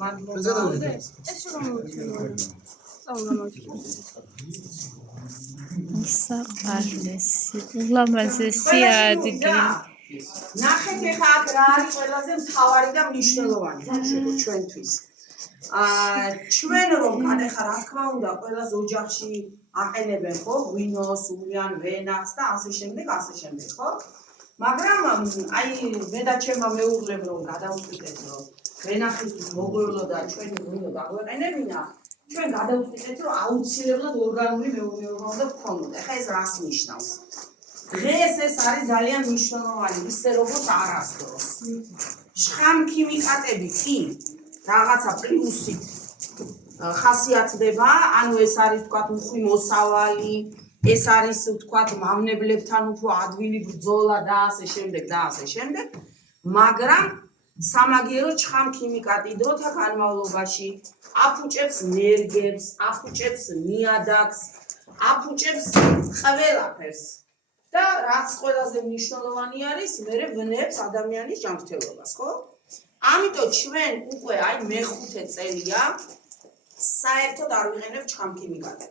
მადლობა. ეს რომ საყარლესი, ულამაზესი ადგილი. ნახეთ ეხლა აქ რა არის ყველაზე მთავარი და მნიშვნელოვანი ბავშვებო ჩვენთვის. ჩვენ რომ ეხლა რა თქმა უნდა ყველას ოჯახში აყენებენ ხო ღვინოს, უვლიან ვენახს და ასე შემდეგ, ხო? მაგრამ აი მე და ჩემმა მეუღლემ რომ გადავწყვიტეთ რომ ვენახისთვის მოგვევლოდა ჩვენი ღვინო დაგვეყენებინა, ჩვენ გადავწყვიტეთ რომ აუცილებლად ორგანული მეურნეობა უნდა გქონოდა. ეხლა ეს რას ნიშნავს? დღეს ეს არის ძალიან მნიშვნელოვანი, ისე როგორც არასდროს. შხამქიმიკატები კი რაღაცა პლუსით ხასიათდება, ანუ ეს არის თქვათ უხვი მოსავალი, ეს არის თქვათ მავნებლებთან უფრო ადვილი ბრძოლა და ასე შემდეგ, მაგრამ სამაგიეროდ შხამქიმიკატი დროთა განმავლობაში აფუჭებს ნერგებს, აფუჭებს ნიადაგს, აფუჭებს ყველაფერს. და რაც ყველაზე მნიშვნელოვანი არის, მე ვნებს ადამიანის ჯანმრთელობას, ხო? ამიტომ ჩვენ უკვე აი მე-5 წელია საერთოდ არ ვიყენებ შხამქიმიკატებს.